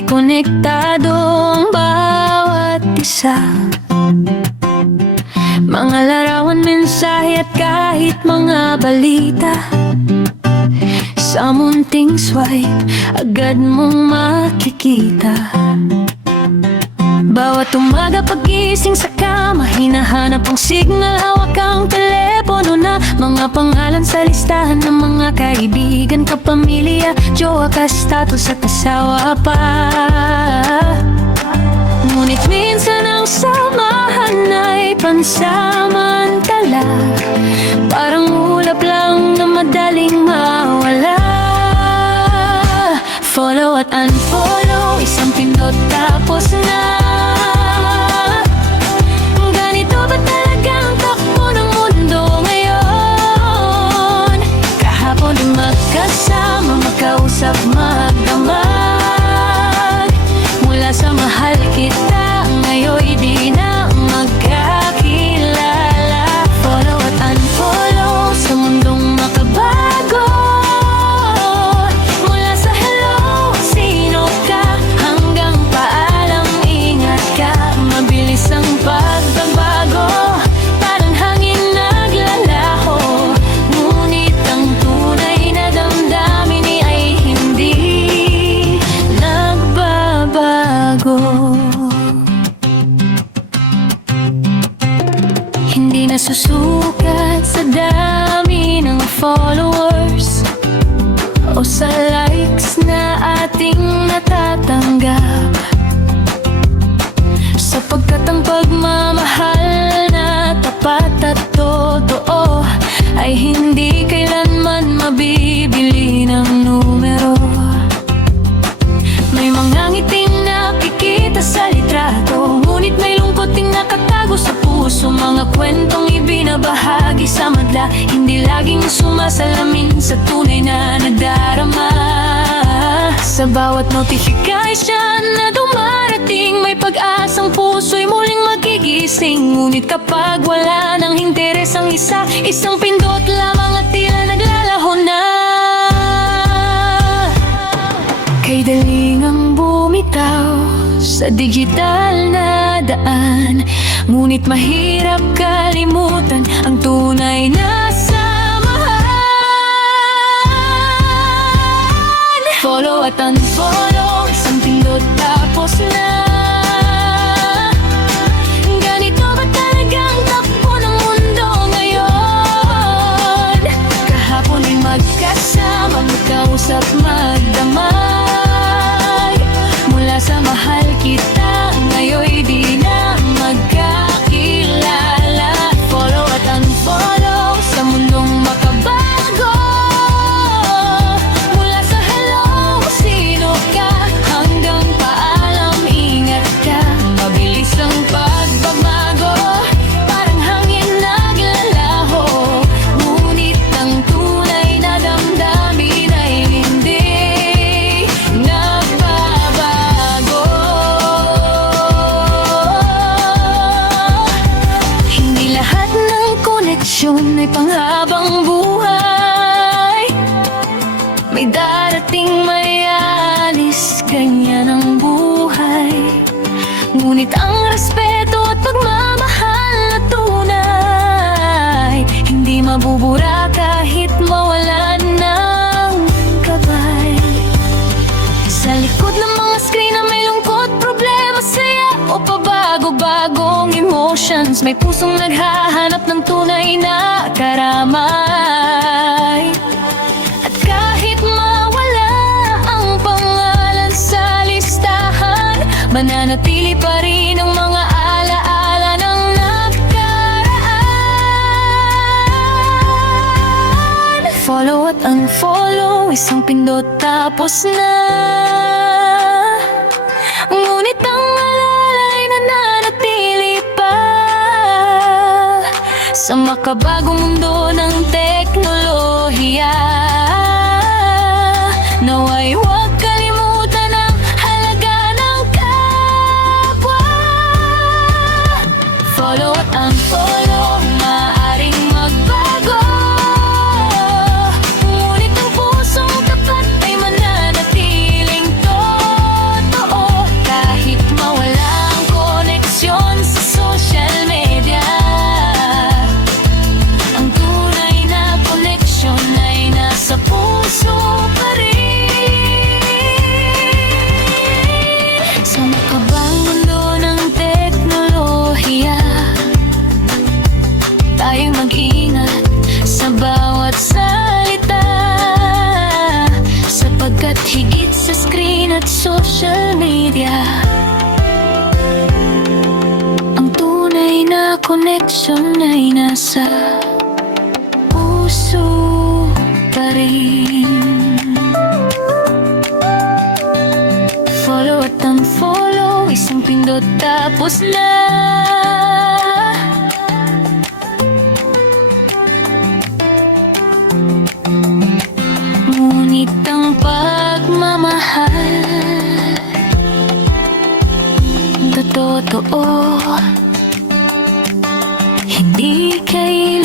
Sabay konektado ang bawat isa. Mga larawan, mensahe at kahit mga balita. Sa munting swipe, agad mong makikita. Bawat umaga pagising sa kama, hinahanap ang signal, hawak ang telepono na. Mga pangalan sa listahan ng mga kaibigan, kapamilya, jowa, ka-status at asawa pa. Ngunit minsan ang samahan ay pansamantala, parang ulap lang na madaling mawala. Follow at unfollow, isang pindot tapos na. Ganito ba talaga ang takbo ng mundo ngayon? Kahapon ay magkasama, magkausap, magdamag. Mula sa mahal kita, ngayon di na magkakilala. Follow at unfollow sa mundong makabago. Mula sa hello, sino ka, hanggang paalam, ingat ka. Mabilis ang pagbabago, parang hangin naglalaho. Ngunit ang tunay na damdamin ay hindi nagbabago. Hindi nasusukat sa dami ng followers o sa likes na ating natatanggap, sapagkat ang pagmamahal na tapat at totoo ay hindi kailanman mabibili ng numero. May mga ngiting nakikita sa litrato, ngunit may lungkot ding nakatago sa puso. Mga kwentong ibinabahagi sa madla, hindi laging sumasalamin sa tunay na nadarama. Sa bawat notification na dumarating, may pag-asang puso'y muling magigising. Ngunit kapag wala ng interes ang isa, isang pindot lamang at tila naglalaho na. Kay daling ang bumitaw sa digital na daan, ngunit mahirap kalimutan ang tunay na samahan. Follow at unfollow, isang pindot tapos na. Ganito ba talaga ang takbo ng mundo ngayon? Kahapon ay magkasama, magkausap, magdamag. Mula sa mahal kita, ngayon di na magkakilala. Follow at unfollow sa mundong makabago. Mula sa hello, sino ka, hanggang paalam, ingat ka. Mabilis ang pagbabago, parang hangin naglalaho. Ngunit ang tunay na damdamin ay hindi nagbabago. Hindi lahat ng koneksyon ay panghabang buhay. May darating, may alis, ganyan ang buhay. Ngunit ang respeto at pagmamahal na tunay, hindi mabubura kahit mawalan ng gabay. Sa likod ng mga screen na may lungkot, problema, saya o pabago-bagong emotions, may pusong naghahanap ng tunay na karamay. At kahit mawala ang pangalan sa listahan, mananatili pa rin ang mga alaala ng nakaraan. Follow at unfollow, isang pindot tapos na. Ngunit ang alalay nananatili pa sa makabagong mundo ng teknolohiya. Nawa'y huwag kalimutan ang halaga ng kapwa. Follow at unfollow, maaaring magbago. Ngunit ang pusong tapat ay mananatiling totoo. Higit sa screen at social media, ang tunay na connection ay nasa puso pa rin. Follow at unfollow, isang pindot tapos na. Ngunit ang pagmamahal totoo, hindi kailangan